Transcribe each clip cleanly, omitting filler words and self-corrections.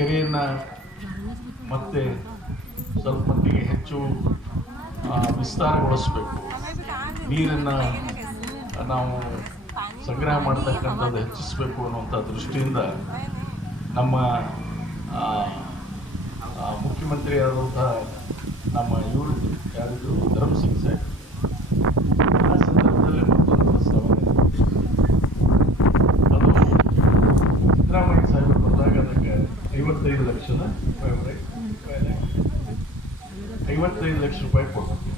ಕೆರೆಯನ್ನು ಮತ್ತೆ ಸ್ವಲ್ಪ ಮಟ್ಟಿಗೆ ಹೆಚ್ಚು ವಿಸ್ತಾರಗೊಳಿಸಬೇಕು. ನೀರನ್ನು ನಾವು ಸಂಗ್ರಹ ಮಾಡ್ತಕ್ಕಂಥದ್ದು ಹೆಚ್ಚಿಸಬೇಕು ಅನ್ನುವಂಥ ದೃಷ್ಟಿಯಿಂದ ನಮ್ಮ ಮುಖ್ಯಮಂತ್ರಿ ಆದಂಥ ನಮ್ಮ ಇವರು ಯಾರಿದ್ರು ಧರ್ಮಸಿಂಗ್ ಸಾಹೇಬ್ ಆ ಸಂದರ್ಭದಲ್ಲಿ ಮತ್ತೊಂದು ಪ್ರಸ್ತಾವನೆ ಅದು ಸಿದ್ದರಾಮಯ್ಯ ಸಾಹೇಬರು ಬಂದಾಗ ಅದಕ್ಕೆ 55 ಲಕ್ಷದ 55 ಲಕ್ಷ ರೂಪಾಯಿ ಕೊಟ್ಟರು.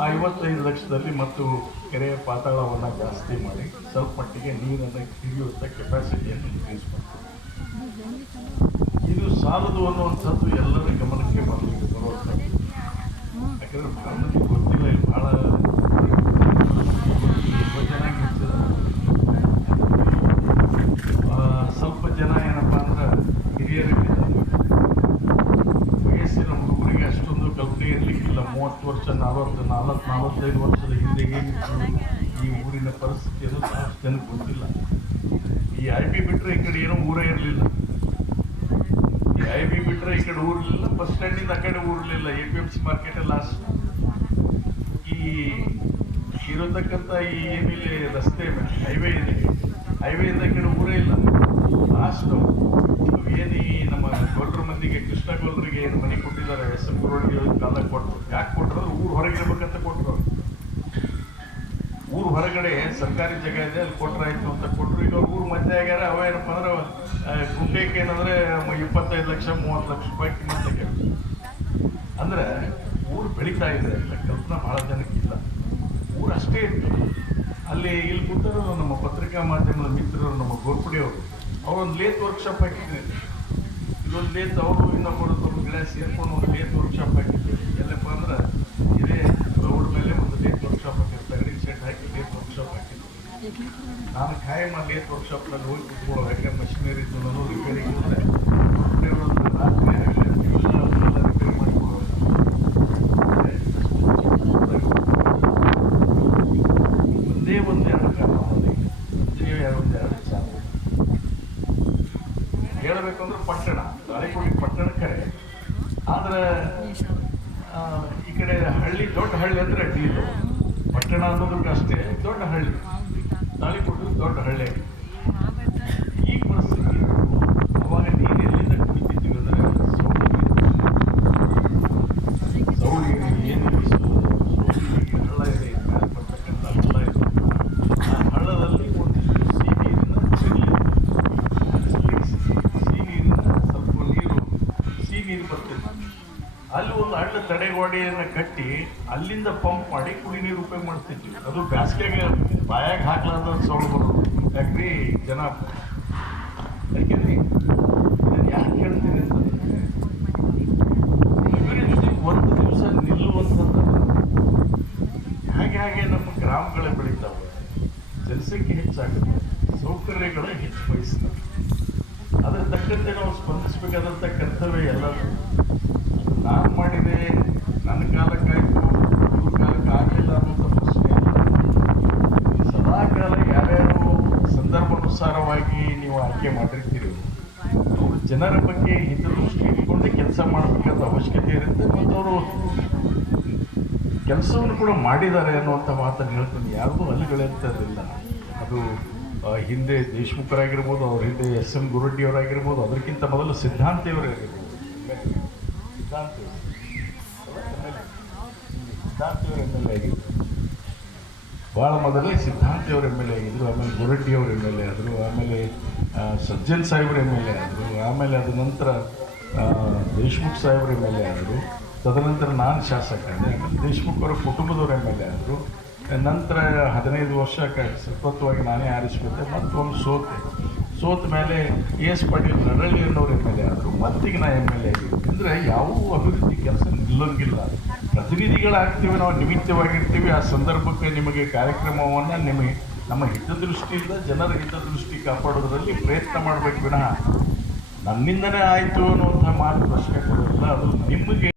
ಆ 55 ಲಕ್ಷದಲ್ಲಿ ಮತ್ತು ಕೆರೆಯ ಪಾತಾಳವನ್ನು ಜಾಸ್ತಿ ಮಾಡಿ ಸ್ವಲ್ಪ ಮಟ್ಟಿಗೆ ನೀರನ್ನು ಹಿಡಿಯುವಂಥ ಕೆಪಾಸಿಟಿಯನ್ನು ಇನ್ಕ್ರೀಸ್ ಮಾಡ್ತಾರೆ. ಇದು ಸಾಲದು ಅನ್ನುವಂಥದ್ದು ಎಲ್ಲರ ಗಮನಕ್ಕೆ ಬರುವಂಥದ್ದು. ಯಾಕಂದರೆ ಭಾಳ ಮಂದಿ ಗೊತ್ತಿಲ್ಲ, ಇಲ್ಲಿ ಭಾಳ ಚೆನ್ನಾಗಿ ಸ್ವಲ್ಪ ಜನ ಏನಪ್ಪ ಅಂದ್ರೆ ಹಿರಿಯರಿಗೆ ವಯಸ್ಸಿನ ಹುಡುಗರಿಗೆ ಅಷ್ಟೊಂದು ಕಲ್ಪನೆ ಇರಲಿಕ್ಕಿಲ್ಲ. 30 ವರ್ಷ 45 ವರ್ಷದ ಹಿಂದೆ ಏನಿತ್ತು ಈ ಊರಿನ ಪರಿಸ್ಥಿತಿಯನ್ನು ಸಾಕಷ್ಟು ಜನಕ್ಕೆ ಗೊತ್ತಿಲ್ಲ. ಈ IB ಬಿಟ್ಟರೆ ಈ ಕಡೆ ಏನೋ ಊರೇ ಇರಲಿಲ್ಲ. ಈ IB ಬಿಟ್ಟರೆ ಈ ಕಡೆ ಊರಿರಲಿಲ್ಲ, ಬಸ್ ಸ್ಟ್ಯಾಂಡಿಂದ ಆ ಕಡೆ ಊರಿರಲಿಲ್ಲ. APMC ಮಾರ್ಕೆಟ್ ಲಾಸ್ಟ್ ಈ ಇರತಕ್ಕಂಥ ಈ ಏನಿಲ್ಲಿ ರಸ್ತೆ ಹೈವೇ ಇದೆ, ಹೈವೇಯಿಂದ ಈ ಕಡೆ ಊರೇ ಇಲ್ಲ. ಲಾಸ್ಟ್ ಏನು ಈ ನಮ್ಮ ಗೊಲ್ರ ಮಂದಿಗೆ ಕೃಷ್ಣ ಗೊಲ್ರಿಗೆ ಏನು ಮನೆ ಕೊಟ್ಟಿದ್ದಾರೆ SM ಗುರುವಳ್ಳಿ ಕಾಲಕ್ಕೆ ಕೊಟ್ಟರು. ಯಾಕೆ ಕೊಟ್ಟರು? ಊರು ಹೊರಗಿರ್ಬೇಕಂತ ಕೊಟ್ಟರು. ಊರು ಹೊರಗಡೆ ಸರ್ಕಾರಿ ಜಾಗ ಇದೆ, ಅಲ್ಲಿ ಕೊಟ್ಟರಾಯ್ತು ಅಂತ ಕೊಟ್ಟರು. ಈಗ ಊರು ಮಧ್ಯೆ ಆಗ್ಯಾರ. ಅವ ಏನಪ್ಪ ಅಂದ್ರೆ ಗುಂಟೆಗೆ ಏನಂದ್ರೆ 25 ಲಕ್ಷ 30 ಲಕ್ಷ ರೂಪಾಯಿ ಕಿಮ್ಮತ್ತಕ್ಕೆ. ಅಂದ್ರೆ ಊರು ಬೆಳೀತಾ ಇದೆ, ಕಲ್ಪನಾ ಭಾಳ ಜನಕ್ಕಿಲ್ಲ. ಊರು ಅಷ್ಟೇ ಇತ್ತು. ಅಲ್ಲಿ ಇಲ್ಲಿ ಕೂತರು ನಮ್ಮ ಪತ್ರಿಕಾ ಮಾಧ್ಯಮದ ಮಿತ್ರರು, ನಮ್ಮ ಗೋರ್ಪಡಿಯವರು, ಅವರೊಂದು ಲೇತ್ ವರ್ಕ್ಶಾಪ್ ಹಾಕಿದ್ರು. ಇದೊಂದು ಲೇತ್ ಅವರು ಇನ್ನೊಬ್ಬರು ಗಿಡ ಸೇರ್ಕೊಂಡು ಒಂದು ಲೇತ್ ವರ್ಕ್ಶಾಪ್ ಹಾಕಿದ್ರು. ಎಲ್ಲಪ್ಪ ಅಂದ್ರೆ ಇದೇ ರೋಡ್ ಮೇಲೆ ಒಂದು ಲೇತ್ ವರ್ಕ್ಶಾಪ್ ಹಾಕಿದ್ರು, ತಗಡಿ ಸೆಟ್ ಹಾಕಿ ಲೇತ್ ವರ್ಕ್ಶಾಪ್ ಹಾಕಿದ್ರು. ನಾನು ಖಾಯಂ ಆ ಲೇತ್ ವರ್ಕ್ಶಾಪ್ನಲ್ಲಿ ಹೋಗಿ ಕೂತ್ಕೊಳ್ಳೋ, ಯಾಕಂದ್ರೆ ಮಷಿನರಿ ಇದ್ದು ನಾನು ರಿಪೇರಿ ಇದ್ದರೆ ರಾತ್ರಿ ರಿಪೇರಿ ಮಾಡಿಕೊಡೋ. ಒಂದೇ ಒಂದೆರಡು ಕಾರಣ, ಒಂದೆರಡು ಚಾಲ ಹೇಳಬೇಕು ಅಂದ್ರೆ ಪಟ್ಟಣ, ತಾಳಿಕೋಟಿ ಪಟ್ಟಣ ಕರೆ. ಆದ್ರೆ ಈ ಕಡೆ ಹಳ್ಳಿ, ದೊಡ್ಡ ಹಳ್ಳಿ ಅಂದರೆ ಅಡ್ಡಿಲ್ಲ. ಪಟ್ಟಣ ಅನ್ನೋದಕ್ಕೆ ಅಷ್ಟೇ ದೊಡ್ಡ ಹಳ್ಳಿ, ತಾಳಿಕೋಟಿ ದೊಡ್ಡ ಹಳ್ಳಿ. ಈ ಪರಿಸ್ಥಿತಿ ಅವಾಗ ನೀರು ಎಲ್ಲಿಂದ ಕುಡಿತಿದ್ದೀವಿ ಅಂದರೆ ಸೌಳಿ ಏನು ಹಳ್ಳ ಇದೆ, ಮೇಲೆ ಬರ್ತಕ್ಕಂಥ ಹಳ್ಳ ಇದೆ. ಆ ಹಳ್ಳದಲ್ಲಿ ಒಂದಿಷ್ಟು ಸಿಹಿ ನೀರು ಬರ್ತಿತ್ತು. ಅಲ್ಲಿ ಒಂದು ಹಳ್ಳ ತಡೆಗೋಡೆಯನ್ನು ಕಟ್ಟಿ ಅಲ್ಲಿಂದ ಪಂಪ್ ಮಾಡಿ ಕುಡಿ ನೀರು ಉಪಯೋಗ ಮಾಡ್ತಿದ್ವಿ. ಅದು ಬೇಸಿಗೆಗೆ ಬಾಯಾಗ ಹಾಕ್ಲಾರ್ದ ಸೌಳು ಬರೋದು. ಯಾಕ್ರಿ ಜನ ಯಾಕೆಂದ್ರಿ ನಾನು ಯಾಕೆ ಹೇಳ್ತೀನಿ ಅಂತಂದ್ರೆ ಇವರ ಜೊತೆ ಒಂದು ದಿವಸ ನಿಲ್ಲುವಂಥದ್ದು. ಹಾಗೆ ನಮ್ಮ ಗ್ರಾಮಗಳೇ ಬೆಳೀತಾವೆ, ಜನಸಂಖ್ಯೆ ಹೆಚ್ಚಾಗುತ್ತೆ, ಸೌಕರ್ಯಗಳು ಹೆಚ್ಚು ಬಯಸ್ತವೆ. ಅದರ ತಕ್ಕಂತೆ ನಾವು ಸ್ಪಂದಿಸಬೇಕಾದಂಥ ಕರ್ತವ್ಯ ಎಲ್ಲ. ನಾನು ಮಾಡಿದೆ, ನನ್ನ ಕಾಲಕ್ಕಾಯ್ತು, ಇವ್ರ ಕಾಲಕ್ಕೆ ಆಗಲಿಲ್ಲ ಅನ್ನೋಂಥ ಪ್ರಶ್ನೆ ಇಲ್ಲ. ಸದಾಕಾಲ ಯಾರ್ಯಾರು ಸಂದರ್ಭಾನುಸಾರವಾಗಿ ನೀವು ಆಯ್ಕೆ ಮಾಡಿರ್ತೀರಿ, ಅವರು ಜನರ ಬಗ್ಗೆ ಹಿತದೃಷ್ಟಿ ಇಟ್ಕೊಂಡು ಕೆಲಸ ಮಾಡಬೇಕಂತ ಅವಶ್ಯಕತೆ ಇರುತ್ತೆ. ಮತ್ತು ಅವರು ಕೆಲಸವನ್ನು ಕೂಡ ಮಾಡಿದ್ದಾರೆ ಅನ್ನುವಂಥ ಮಾತನ್ನು ಹೇಳ್ತೀನಿ. ಯಾರಿಗೂ ಅಲ್ಲಿಗಳಂತದಿಲ್ಲ. ಅದು ಹಿಂದೆ ದೇಶಮುಖರಾಗಿರ್ಬೋದು, ಅವ್ರ ಹಿಂದೆ SM ಗುರುಡ್ಡಿಯವರಾಗಿರ್ಬೋದು, ಅದಕ್ಕಿಂತ ಮೊದಲು ಸಿದ್ಧಾಂತಿಯವರಾಗಿರ್ಬೋದು. ಸಿದ್ಧಾಂತಿಯವರು MLA ಆಗಿದ್ರು. ಭಾಳ ಮೊದಲೇ ಸಿದ್ಧಾಂತಿಯವರು MLA ಆಗಿದ್ರು. ಆಮೇಲೆ ಗುರುಡ್ಡಿಯವರು MLA ಆದರು. ಆಮೇಲೆ ಸಜ್ಜನ್ ಸಾಹೇಬ್ರು MLA ಆದರು. ಆಮೇಲೆ ಅದ ನಂತರ ದೇಶಮುಖ್ ಸಾಹೇಬ್ರು MLA ಆದರು. ತದನಂತರ ನಾನು ಶಾಸಕ ಆದೆ. ಆಮೇಲೆ ದೇಶಮುಖ್ ಅವರ ಕುಟುಂಬದವರು MLA ಆದರು. ನಂತರ 15 ವರ್ಷ ಸತತವಾಗಿ ನಾನೇ ಆರಿಸ್ಬಿಟ್ಟೆ. ಮತ್ತೊಂದು ಸೋತ ಮೇಲೆ AS ಪಾಟೀಲ್ ನರಳ್ಳಿ ಅನ್ನೋರು MLA ಆದರು. ಮತ್ತೀಗ ನಾ MLA ಆಗಿದ್ದೆ. ಅಂದರೆ ಯಾವುವು ಅಭಿವೃದ್ಧಿ ಕೆಲಸ ನಿಲ್ಲೋಂಗಿಲ್ಲ. ಪ್ರತಿನಿಧಿಗಳಾಗ್ತೀವಿ, ನಾವು ನಿಮಿತ್ತವಾಗಿರ್ತೀವಿ. ಆ ಸಂದರ್ಭಕ್ಕೆ ನಿಮಗೆ ಕಾರ್ಯಕ್ರಮವನ್ನು ನಮ್ಮ ಹಿತದೃಷ್ಟಿಯಿಂದ ಜನರ ಹಿತದೃಷ್ಟಿ ಕಾಪಾಡೋದ್ರಲ್ಲಿ ಪ್ರಯತ್ನ ಮಾಡಬೇಕು ವಿನಃ ನನ್ನಿಂದನೇ ಆಯಿತು ಅನ್ನುವಂಥ ಮಾತು ಪ್ರಶ್ನೆ ಕೊಡೋದಿಲ್ಲ. ಅದು ನಿಮಗೆ